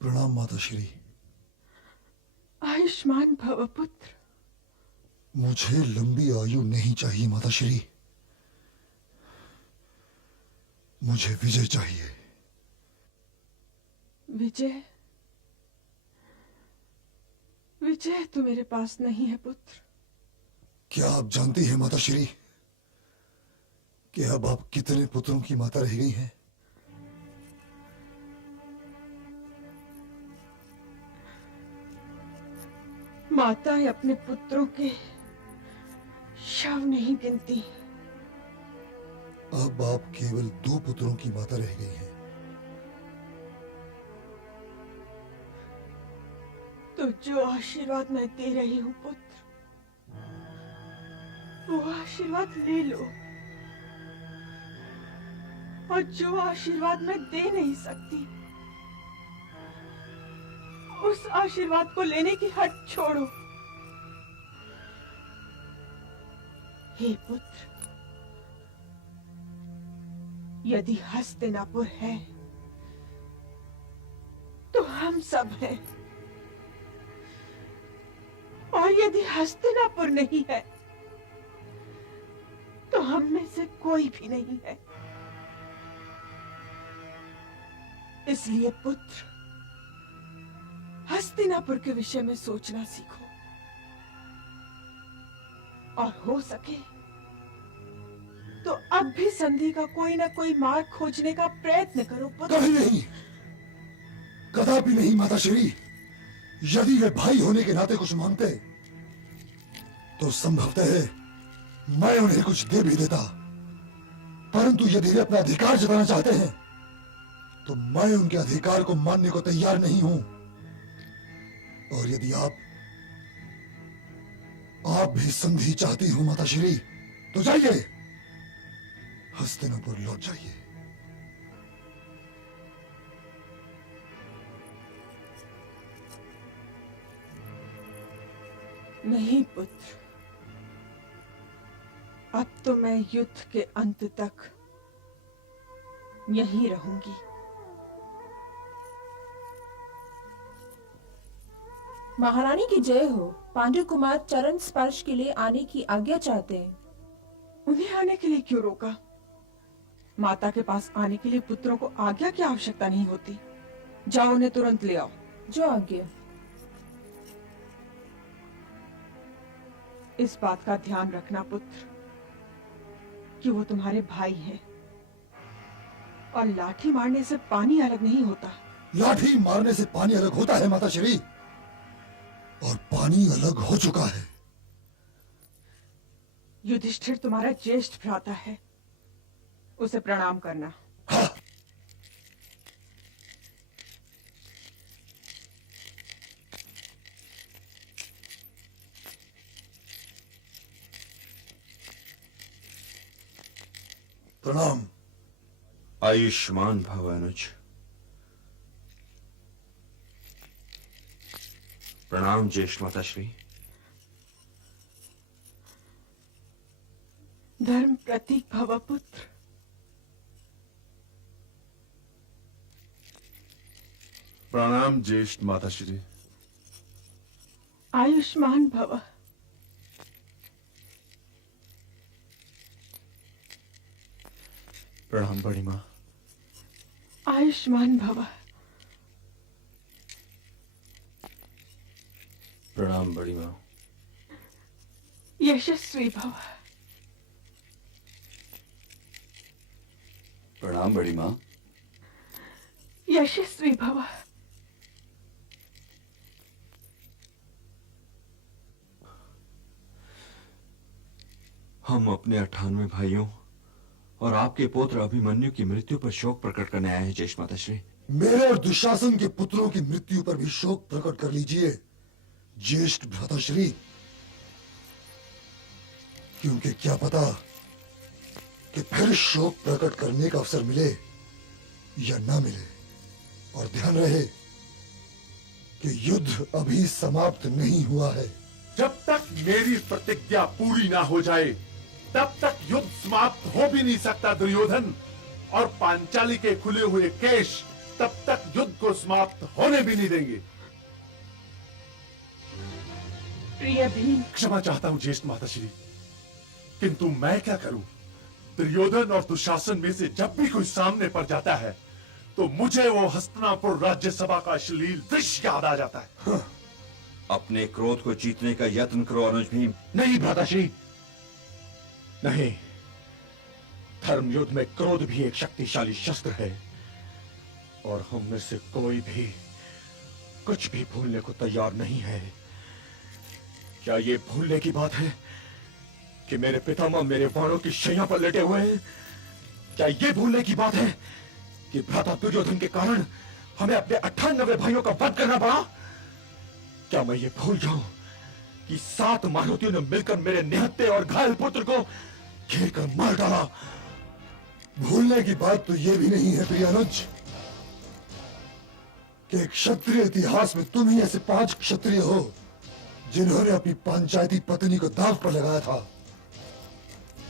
प्रणाम माताश्री। आयुष्मान भव पुत्र। मुझे लंबी आयु नहीं चाहिए माताश्री, मुझे विजय चाहिए। विजय? विजय तो मेरे पास नहीं है पुत्र। क्या आप जानती हैं माताश्री कि अब आप कितने पुत्रों की माता रह गई हैं? माताएं अपने पुत्रों के शव नहीं गिनती। अब आप केवल 2 पुत्रों की माता रह गई हैं। तो जो आशीर्वाद मैं दे रही हूं पुत्र, वो आशीर्वाद ले लो। और जो आशीर्वाद मैं दे नहीं सकती, उस आशीर्वाद को लेने की हट छोड़ो। हे पुत्र, यदि हस्तिनापुर है तो हम सब हैं, और यदि हस्तिनापुर नहीं है तो हम में से कोई भी नहीं है। इसलिए पुत्र, हस्तिनापुर के विषय में सोचना सीखो, और हो सके तो अब भी संधि का कोई ना कोई मार्ग खोजने का प्रयत्न करो पुत्र। कभी नहीं, कदापि नहीं माताश्री। यदि वे भाई होने के नाते कुछ मांगते तो संभवतः मैं उन्हें कुछ दे भी देता, परंतु यदि वे अपना अधिकार जताना चाहते हैं तो मैं उनके अधिकार को मानने को तैयार नहीं हूं। और यदि आप भी संधि चाहती हो माताश्री, तो जाइए, हस्तिनापुर लौट जाइए। नहीं पुत्र, अब तो मैं युद्ध के अंत तक यहीं रहूंगी। महारानी की जय हो। पांडु कुमार चरण स्पर्श के लिए आने की आज्ञा चाहते हैं। उन्हें आने के लिए क्यों रोका? माता के पास आने के लिए पुत्रों को आज्ञा की आवश्यकता नहीं होती। जाओ, उन्हें तुरंत ले आओ। जो आज्ञा। इस बात का ध्यान रखना पुत्र कि वो तुम्हारे भाई हैं, और लाठी मारने से पानी अलग नहीं होता। लाठी मारने से पानी अलग होता है माताश्री, और पानी अलग हो चुका है। युधिष्ठिर तुम्हारा ज्येष्ठ भ्राता है, उसे प्रणाम करना। हाँ। प्रणाम। आयुष्मान भव अनुज। प्रणाम ज्येष्ठ माताश्री। धर्म प्रतीक भव पुत्र। प्रणाम ज्येष्ठ माताश्री। आयुष्मान भव। प्रणाम बड़ी माँ। आयुष्मान भव। प्रणाम बड़ी माँ। यशस्वी भव। प्रणाम बड़ी माँ। यशस्वी भव। हम अपने 98 भाइयों और आपके पुत्र अभिमन्यु की मृत्यु पर शोक प्रकट करने आए हैं ज्येष्ठ माताश्री। मेरे और दुशासन के पुत्रों की मृत्यु पर भी शोक प्रकट कर लीजिए ज्येष्ठ भ्राताश्री, क्योंकि क्या पता कि फिर शोक प्रकट करने का अवसर मिले या ना मिले। और ध्यान रहे कि युद्ध अभी समाप्त नहीं हुआ है। जब तक मेरी प्रतिज्ञा पूरी ना हो जाए तब तक युद्ध समाप्त हो भी नहीं सकता दुर्योधन, और पांचाली के खुले हुए केश तब तक युद्ध को समाप्त होने भी नहीं देंगे। प्रिय भीम, क्षमा चाहता हूं ज्येष्ठ माताश्री, किंतु मैं क्या करूं? दुर्योधन और दुशासन में से जब भी कोई सामने पड़ जाता है तो मुझे वो हस्तिनापुर राज्यसभा का अश्लील दृश्य याद आ जाता है। अपने क्रोध को जीतने का यत्न करो अनुज भीम। नहीं भ्राताश्री, नहीं। धर्म युद्ध में क्रोध भी एक शक्तिशाली शस्त्र है, और हम में से कोई भी कुछ भी भूलने को तैयार नहीं है। क्या ये भूलने की बात है कि मेरे पितामह मेरे वाणों की शैया पर लेटे हुए हैं? क्या ये भूलने की बात है कि भ्राता दुर्योधन के कारण हमें अपने 98 भाइयों का वध करना पड़ा? क्या मैं ये भूल जाऊं कि 7 मारुतियों ने मिलकर मेरे निहत्थे और घायल पुत्र को घेर कर मार डाला? भूलने की बात तो ये भी नहीं है प्रिय अनुज कि क्षत्रिय इतिहास में तुम ही ऐसे 5 क्षत्रिय हो जिन्होंने अपनी पंचायती पत्नी को दांव पर लगाया था।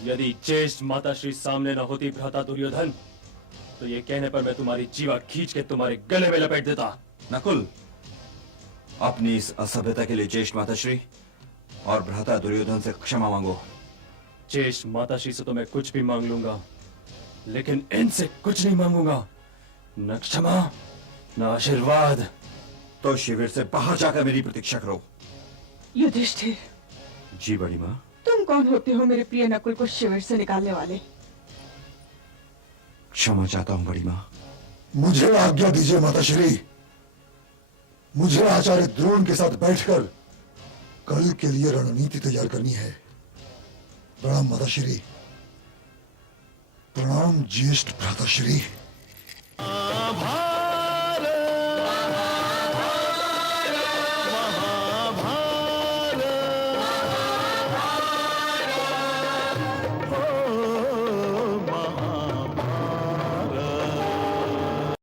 यदि ज्येष्ठ माताश्री सामने न होती भ्राता दुर्योधन, तो ये कहने पर मैं तुम्हारी जीवा खींच के तुम्हारे गले में लपेट देता। नकुल, अपनी इस असभ्यता के लिए ज्येष्ठ माताश्री और भ्राता दुर्योधन से क्षमा मांगो। ज्येष्ठ माताश्री से तो मैं कुछ भी मांग लूंगा, लेकिन इनसे कुछ नहीं मांगूंगा। न क्षमा न आशीर्वाद। तो शिविर से बाहर जाकर मेरी प्रतीक्षा करो। युधिष्ठिर, जी बड़ी माँ। तुम कौन होते हो मेरे प्रिय नकुल को शिविर से निकालने वाले? क्षमा चाहता हूँ बड़ी माँ। मुझे आज्ञा दीजिए माताश्री, मुझे आचार्य द्रोण के साथ बैठकर कल के लिए रणनीति तैयार करनी है। प्रणाम माताश्री। प्रणाम ज्येष्ठ भ्राताश्री।